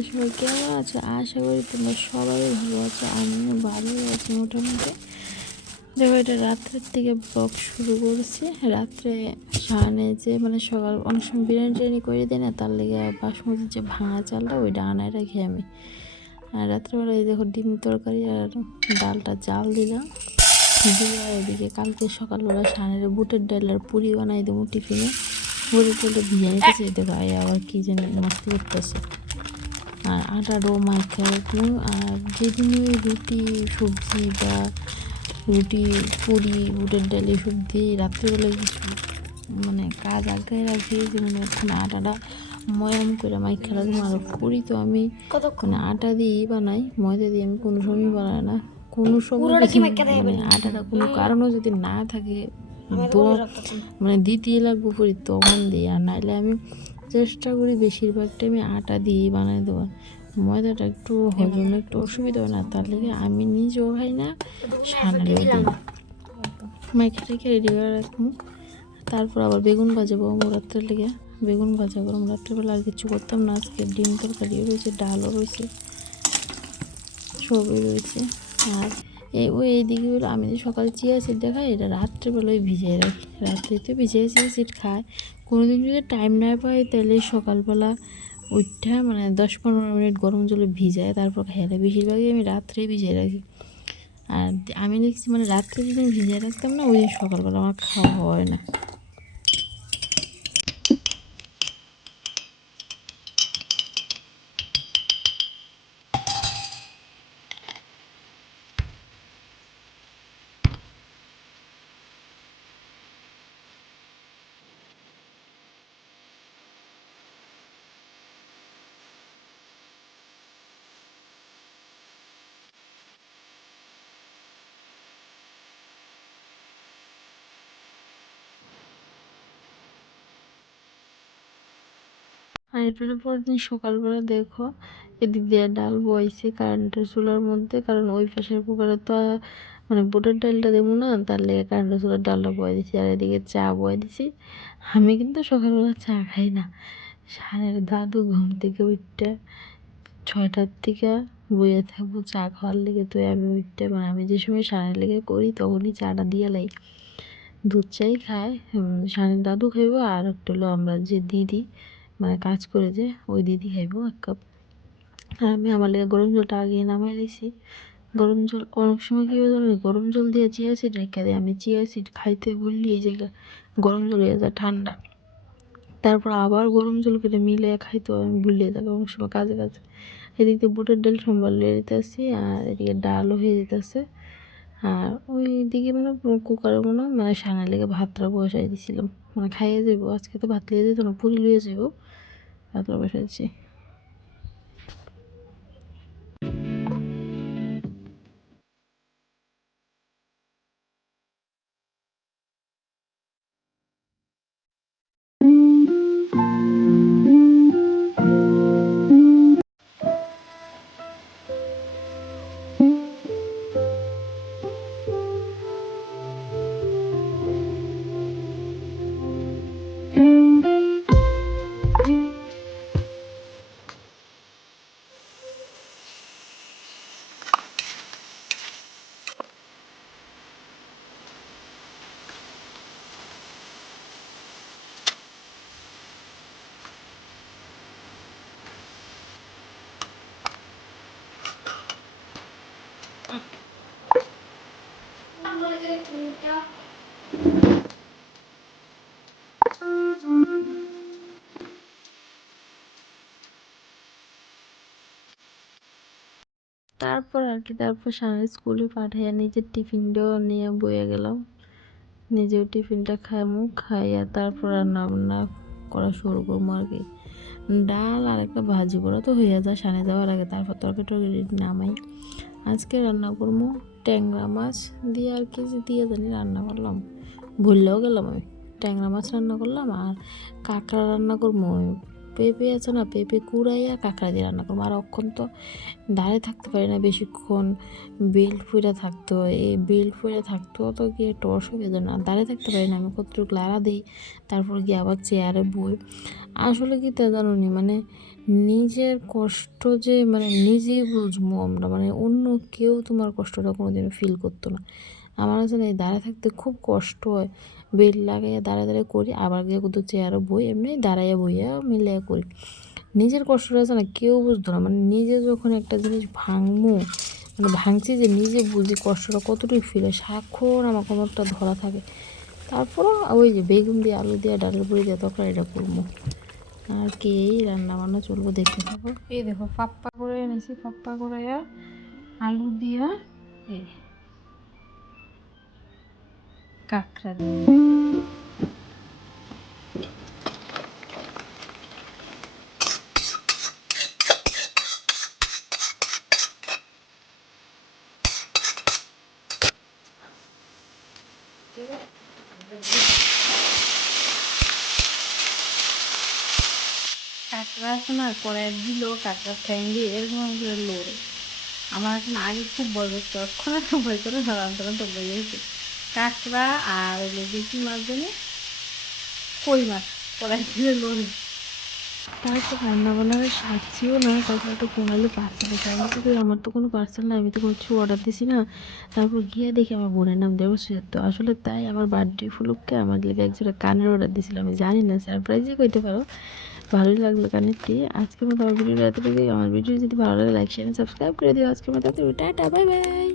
তোমরা সবাই কেমন আছো? আশা করি তোমরা সবাই ভালো আছো, আমিও ভালোই আছি মোটামুটি। দেখো, এটা রাত্রের থেকে ব্লগ শুরু করেছি। রাত্রে সানে যে মানে সকাল অনেক সময় বিরিয়ানি টিরিয়ানি করে দিই না, তার লেগে বাসমতি যে ভাঙা চালটা ওইটা আনায় রাখি আমি। আর রাত্রেবেলায় দেখো ডিম তরকারি আর ডালটা জাল দিলাম দিয়ে, এদিকে কালকে সকালবেলা সানের বুটের ডালের পুরি বানাই দেবো টিফিনে। বুটের ডালটা ভিজে নিতেছে, দেখো আবার কি যেন মাস্তি করতেছে। আর আটারও মাখা রাখবো। আর যেদিনই রুটি সবজি বা রুটি পুরি বুটের ডাল এসব দিয়ে রাত্রিবেলায় কিছু মানে কাজ আগে রাখি, যেমন ওখানে আটাটা ময়াম করে মাইখা রাখবো। আর পুরি তো আমি মানে আটা দিয়েই বানাই, ময়দা দিয়ে আমি কোনো সময় বানাই না। কোনো সময় মানে আটাটা কোনো কারণও যদি না থাকে মানে দিতেই লাগবো পুরি, তখন দিই। আর নাইলে আমি চেষ্টা করি বেশিরভাগ টাইমে আটা দিয়েই বানাই দেওয়া। ময়দাটা একটু হজমে একটু অসুবিধা হয় না, তার লেগে আমি নিজেও খাই না, সানারেও দিই না। মাইকে রেখে রেডি করে রাখবো। তারপর আবার বেগুন ভাজাবো রাত্রের লেগে। বেগুন ভাজা করলাম রাত্রেবেলা, আর কিছু করতাম না। আজকে ডিম তরকারিও রয়েছে, ডালও রয়েছে, সবই রয়েছে। আর এইদিকে হলো আমি যে সকালে চিয়া সিড দেখাই, এটা রাত্রেবেলায় ভিজিয়ে রাখি। রাত্রিতে ভিজিয়ে চিয়া সিড খায়। কোনো দিন যদি টাইম না পাই তাহলে সকালবেলা ওইটা মানে 10-15 মিনিট গরম জলে ভিজায় তারপর খাই। বেশিরভাগই আমি রাত্রেই ভিজিয়ে রাখি। আর আমি দেখছি মানে রাত্রে যেদিন ভিজিয়ে রাখতাম না, ওই দিন সকালবেলা আমার খাওয়া হয় না। আর এটার পরের দিন সকালবেলা দেখো এদিক দিয়ে ডাল বয়েছে কারেন্টের চুলার মধ্যে, কারণ ওই পাশের কুকারে তো মানে বুটের ডালটা দেবো না, তার লেগে কারেন্টের চুলার ডালটা বয়ে দিছি। আর এদিকে চা বয়ে দিছি। আমি কিন্তু সকালবেলা চা খাই না। সানের দাদু ঘুম থেকে উঠতে 6টার থেকে বইয়ে থাকবো চা খাওয়ার লেগে, তো আমি উঠতে মানে আমি যে সময় সানের লেগে করি তখনই চাটা দিয়ে লাই। দুধ চাই খায় সানের দাদু খাইবো, আর একটা হলো আমরা যে দিদি মানে কাজ করে যে ওই দিদি খাইবো 1 কাপ। আর আমি আমার লেগে গরম জলটা আগে নামাই দিছি। গরম জল অনেক সময় কী হয় জানো, গরম জল দিয়ে চিয়া সিড রেখে দিই। আমি চিয়া সিড খাইতে বললি এই যে গরম জল হয়ে যায় ঠান্ডা, তারপর আবার গরম জল করে মিলে খাইতে আমি ভুলে যাবো অনেক সময় কাজে কাজে। এদিকে বুটের ডাল সোমবার লিয়ে দিতেছি, আর এদিকে ডালও হয়ে যেতেছে। আর ওই দিকে মানে কুকারে মানে সানার লেগে ভাতটা বসাই দিছিলাম, মানে খাইয়ে যাবো। আজকে তো ভাত লিয়ে যেত না, পুরি লিয়ে যাবো, ভাতটা বসাইছি। তারপর আর কি, তারপর সামনে স্কুলে পাঠাইয়া নিজের টিফিনটাও নিয়ে বয়ে গেলাম। নিজেও টিফিনটা খাইয়া তারপর রান্না বান্না করা শুরু করবো আর কি। ডাল আর একটা ভাজি করা তো হইয়া যায় সানে যাওয়ার আগে, তারপর তরকারি নামাই। আজকে রান্না করবো ট্যাংরা মাছ দিয়ে, আর কি দিয়ে জানি রান্না করলাম, ভুললেও গেলাম আমি। ট্যাংরা মাছ রান্না করলাম আর কাঁকড়া রান্না করবো পেঁপে আছে না, পেঁপে কুড়াইয়া কাঁকড়া দিয়ে রান্না করবো। আর অক্ষণ তো দাঁড়িয়ে থাকতে পারি না বেশিক্ষণ, বেল্ট পরে থাকতে হয়। এই বেল্ট পরে থাকতেও তো কি একটু অসুবিধা, না দাঁড়িয়ে থাকতে পারি না। আমি কতটুকু লাড়া দিই, তারপর গিয়ে আবার চেয়ারে বই। আসলে কি তা জানো নি, মানে নিজের কষ্ট যে মানে নিজেই বুঝবো আমরা, মানে অন্য কেউ তোমার কষ্টটা কোনোদিনও ফিল করতো না। আমার আসলে এই দাঁড়িয়ে থাকতে খুব কষ্ট হয়। বেল্ট লাগাইয়া দাঁড়ায় দাঁড়ায় করি, আবার গিয়ে কিন্তু চেয়ারও বই, এমনি দাঁড়াইয়া বইয়া মিলিয়ে করি। নিজের কষ্টটা আছে না কেউ বুঝতো না, মানে নিজে যখন একটা জিনিস ভাঙবো, মানে ভাঙছি যে নিজে বুঝি কষ্টটা কতটুকু ফিল হয়। সারাক্ষণ আমার কোমরটা ধরা থাকে, তারপরও ওই যে বেগুন দিয়ে আলু দিয়ে ডালের বড়ি দিয়ে তরকারিটা করবো। আর কি এই রান্না বান্না চলবো, দেখতে থাকো। এই দেখো পাপ্পা করে এনেছি, পাপ্পা করে আলু দিয়া এই কাঁকড়া দিয়ে। কাঁকড়া আছে না, কড়াই দিল কাঁকড়া ঠ্যাং দিয়ে এরকম করে লড়ে। আমার এখন আগে খুব ভয় করতো, এখন আর ভয় করে সাধারণত তো ভয় গেছে। কাঁকড়া আর হলো কি মাছ জানি, কই মাছ কড়াই দিয়ে লড়ে। তারপর রান্না বান্না সারছিও না, তারপর একটু ঘুমাইলে পার্সেলে খাই। আমার তো কোনো পার্সেল না, আমি তো কোনো কিছু অর্ডার দিছি না। তারপর গিয়ে দেখি আমার বোনের নাম দেবশ্রী। তো আসলে তাই আমার বার্থডে উপলক্ষে আমার লেগে একজোড়া কানের অর্ডার দিয়েছিলাম, আমি জানি না, সারপ্রাইজই করতে পারো। ভালোই লাগলো কানেরটি। আজকের মতো আমার ভিডিওটা এতটুকুই। আমার ভিডিও যদি ভালো লাগে লাইক শেয়ার সাবস্ক্রাইব করে দিও। আজকের মতো টাটা, বাই বাই।